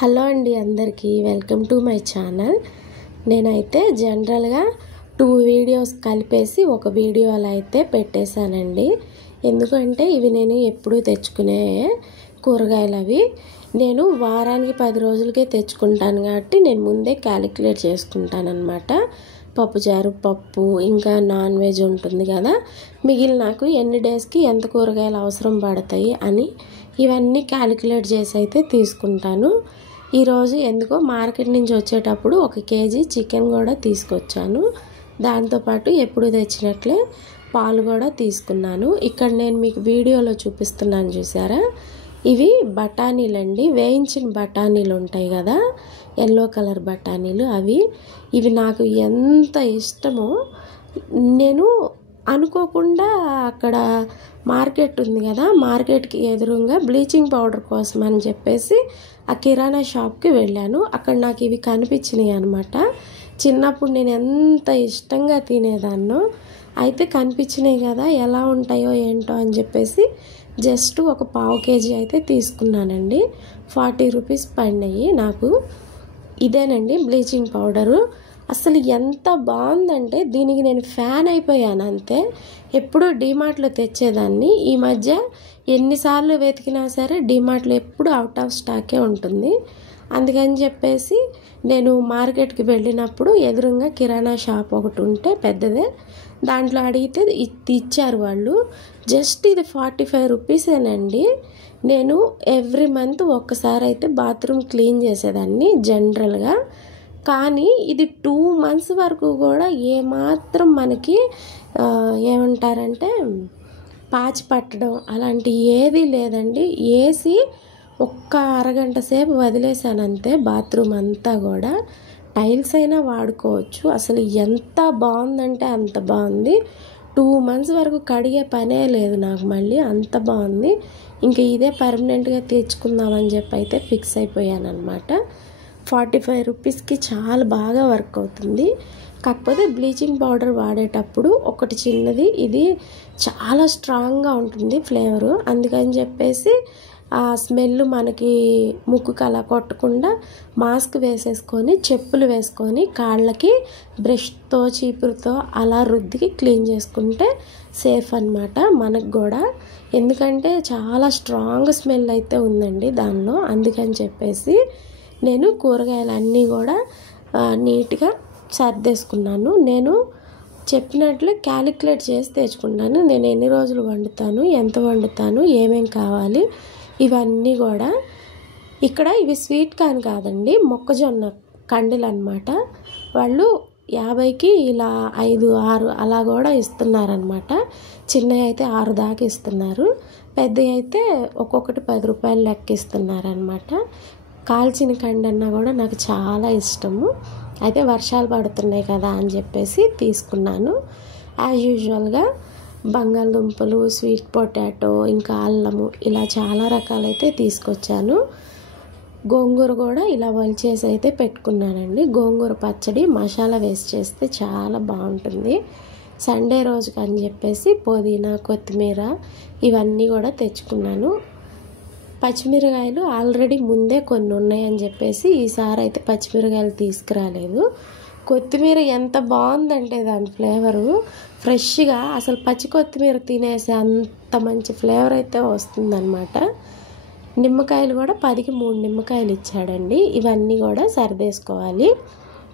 Hello అండి అందరికీ welcome to my channel. నేనైతే జనరల్గా 2 వీడియోస్ కలిపేసి ఒక వీడియో అలా అయితే పెట్టేశానండి. ఎందుకంటే ఇవి నేను ఎప్పుడూ తెచ్చుకునే కూరగాయలు. అవి నేను వారానికి 10 రోజులకే తెచ్చుకుంటాను కాబట్టి నేను ముందే క్యాలిక్యులేట్ చేసుకుంటాను అన్నమాట. పప్పుచారు, పప్పు, ఇంకా నాన్ వెజ్ ఉంటుంది కదా, మిగిలిన నాకు ఎన్ని డేస్కి ఎంత కూరగాయలు అవసరం పడతాయి అని ఇవన్నీ క్యాలిక్యులేట్ చేసి అయితే తీసుకుంటాను. ఈరోజు ఎందుకో మార్కెట్ నుంచి వచ్చేటప్పుడు 1 కేజీ చికెన్ కూడా తీసుకొచ్చాను. దాంతోపాటు ఎప్పుడు తెచ్చినట్లే పాలు కూడా తీసుకున్నాను. ఇక్కడ నేను మీకు వీడియోలో చూపిస్తున్నాను చూసారా, ఇవి బఠానీలండి. వేయించిన బఠానీలు ఉంటాయి కదా, ఎల్లో కలర్ బఠానీలు. ఇవి నాకు ఎంత ఇష్టమో, నేను అనుకోకుండా అక్కడ మార్కెట్ ఉంది కదా, మార్కెట్కి ఎదురుగా బ్లీచింగ్ పౌడర్ కోసం అని చెప్పేసి ఆ కిరాణా షాప్కి వెళ్ళాను. అక్కడ నాకు ఇవి కనిపించినాయి అనమాట. చిన్నప్పుడు నేను ఎంత ఇష్టంగా తినేదాన్నో, అయితే కనిపించినాయి కదా, ఎలా ఉంటాయో ఏంటో అని చెప్పేసి జస్ట్ ఒక 1/2 కేజీ అయితే తీసుకున్నానండి. 40 రూపీస్ పడినాయి నాకు. ఇదేనండి బ్లీచింగ్ పౌడరు. అసలు ఎంత బాగుందంటే దీనికి నేను ఫ్యాన్ అయిపోయాను అంతే. ఎప్పుడూ డీమార్ట్లో తెచ్చేదాన్ని, ఈ మధ్య ఎన్నిసార్లు వెతికినా సరే డీమార్ట్లో ఎప్పుడు అవుట్ ఆఫ్ స్టాకే ఉంటుంది. అందుకని చెప్పేసి నేను మార్కెట్కి వెళ్ళినప్పుడు ఎదురుగా కిరాణా షాప్ ఒకటి ఉంటే పెద్దదే, దాంట్లో అడిగితే ఇచ్చారు వాళ్ళు. జస్ట్ ఇది 45 రూపీసేనండి. నేను ఎవ్రీ మంత్ ఒక్కసారి అయితే బాత్రూమ్ క్లీన్ చేసేదాన్ని జనరల్గా. కానీ ఇది 2 మంత్స్ వరకు కూడా ఏమాత్రం మనకి ఏమంటారంటే పాచి పట్టడం అలాంటి ఏదీ లేదండి. వేసి ఒక్క అరగంట సేపు వదిలేసాను అంతే. బాత్రూమ్ అంతా కూడా టైల్స్ అయినా వాడుకోవచ్చు. అసలు ఎంత బాగుందంటే అంత బాగుంది. 2 మంత్స్ వరకు కడిగే పనే లేదు నాకు, మళ్ళీ అంత బాగుంది. ఇంకా ఇదే పర్మనెంట్గా తెచ్చుకుందామని చెప్పి అయితే ఫిక్స్ అయిపోయాను అనమాట. 45 రూపీస్కి చాలా బాగా వర్క్ అవుతుంది. కాకపోతే బ్లీచింగ్ పౌడర్ వాడేటప్పుడు ఒకటి చిన్నది, ఇది చాలా స్ట్రాంగ్గా ఉంటుంది ఫ్లేవరు. అందుకని చెప్పేసి ఆ స్మెల్ మనకి ముక్కుకు అలా కొట్టకుండా మాస్క్ వేసేసుకొని, చెప్పులు వేసుకొని, కాళ్ళకి బ్రష్తో చీపురుతో అలా రుద్దికి క్లీన్ చేసుకుంటే సేఫ్ అన్నమాట మనకు కూడా. ఎందుకంటే చాలా స్ట్రాంగ్ స్మెల్ అయితే ఉందండి దానిలో. అందుకని చెప్పేసి నేను కూరగాయలన్నీ కూడా నీట్గా సర్దేసుకున్నాను. నేను చెప్పినట్లు క్యాలిక్యులేట్ చేసి తెచ్చుకుంటాను. నేను ఎన్ని రోజులు వండుతాను, ఎంత వండుతాను, ఏమేమి కావాలి, ఇవన్నీ కూడా. ఇక్కడ ఇవి స్వీట్ కార్న్ కాదండి, మొక్కజొన్న కండలు అన్నమాట. వాళ్ళు 50కి ఇలా 5, 6 అలా కూడా ఇస్తున్నారనమాట. చిన్నవి అయితే 6 దాకా ఇస్తున్నారు, పెద్దవి అయితే ఒక్కొక్కటి 10 రూపాయలు లెక్క ఇస్తున్నారనమాట. కాల్చిన కండన్నా కూడా నాకు చాలా ఇష్టము. అయితే వర్షాలు పడుతున్నాయి కదా అని చెప్పేసి తీసుకున్నాను. యాజ్ యూజువల్గా బంగాళదుంపలు, స్వీట్ పొటాటో, ఇంకా అల్లము, ఇలా చాలా రకాలైతే తీసుకొచ్చాను. గోంగూర కూడా ఇలా వలిచేసి అయితే పెట్టుకున్నానండి. గోంగూర పచ్చడి మసాలా వేసి చేస్తే చాలా బాగుంటుంది. సండే రోజుకి అని చెప్పేసి పుదీనా, కొత్తిమీర ఇవన్నీ కూడా తెచ్చుకున్నాను. పచ్చిమిరకాయలు ఆల్రెడీ ముందే కొన్ని ఉన్నాయని చెప్పేసి ఈసారి అయితే పచ్చిమిరకాయలు తీసుకురాలేదు. కొత్తిమీర ఎంత బాగుందంటే దాని ఫ్లేవరు ఫ్రెష్గా, అసలు పచ్చి కొత్తిమీర తినేసే అంత మంచి ఫ్లేవర్ అయితే వస్తుందన్నమాట. నిమ్మకాయలు కూడా 10కి 3 నిమ్మకాయలు ఇచ్చాడండి. ఇవన్నీ కూడా సర్దేసుకోవాలి,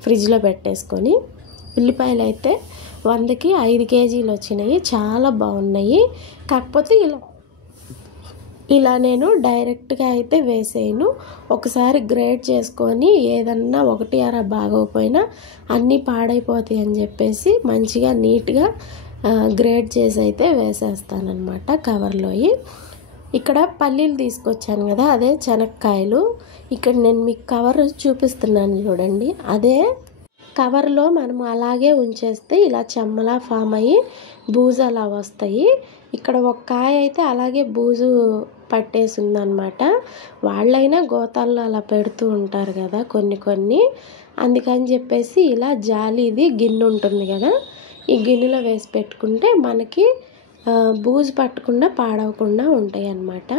ఫ్రిడ్జ్లో పెట్టేసుకొని. ఉల్లిపాయలు అయితే 100కి 5 కేజీలు వచ్చినాయి, చాలా బాగున్నాయి. కాకపోతే ఇలా నేను డైరెక్ట్గా అయితే వేసేయను. ఒకసారి గ్రేట్ చేసుకొని ఏదన్నా ఒకటి అర బాగోపోయినా అన్నీ పాడైపోతాయి అని చెప్పేసి మంచిగా నీట్గా గ్రేట్ చేసి అయితే వేసేస్తానమాట కవర్లోకి. ఇక్కడ పల్లీలు తీసుకొచ్చాను కదా, అదే శనక్కాయలు. ఇక్కడ నేను మీకు కవర్ చూపిస్తున్నాను చూడండి. అదే కవర్లో మనం అలాగే ఉంచేస్తే ఇలా చెమ్మలా ఫామ్ అయ్యి బూజు అలా వస్తాయి. ఇక్కడ ఒక కాయ అయితే అలాగే బూజు పట్టేసి ఉందన్నమాట. వాళ్ళైనా గోతాల్లో అలా పెడుతూ ఉంటారు కదా కొన్ని. అందుకని చెప్పేసి ఇలా జాలీది గిన్నె ఉంటుంది కదా, ఈ గిన్నెలో వేసి పెట్టుకుంటే మనకి బూజు పట్టకుండా పాడవకుండా ఉంటాయి అన్నమాట.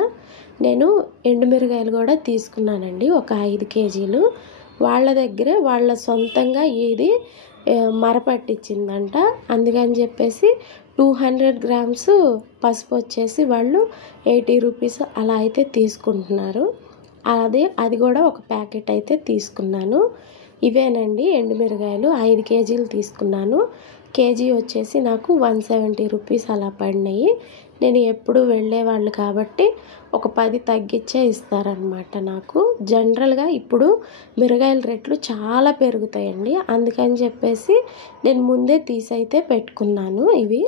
నేను ఎండుమిరగాయలు కూడా తీసుకున్నానండి, ఒక 5 కేజీలు. వాళ్ళ దగ్గరే వాళ్ళ సొంతంగా ఇది మరపట్టించిందంట. అందుకని చెప్పేసి 200 గ్రామ్స్ పసుపు వచ్చేసి వాళ్ళు 80 రూపీస్ అలా అయితే తీసుకుంటున్నారు. అది కూడా ఒక ప్యాకెట్ అయితే తీసుకున్నాను. ఇవేనండి ఎండుమిరగాయలు 5 కేజీలు తీసుకున్నాను. కేజీ వచ్చేసి నాకు 170 రూపీస్ అలా పడినాయి. నేను ఎప్పుడు వెళ్ళేవాళ్ళు కాబట్టి ఒక 10 తగ్గించే ఇస్తారనమాట నాకు. జనరల్గా ఇప్పుడు మిరగాయల రేట్లు చాలా పెరుగుతాయండి. అందుకని చెప్పేసి నేను ముందే తీసైతే పెట్టుకున్నాను ఇవి.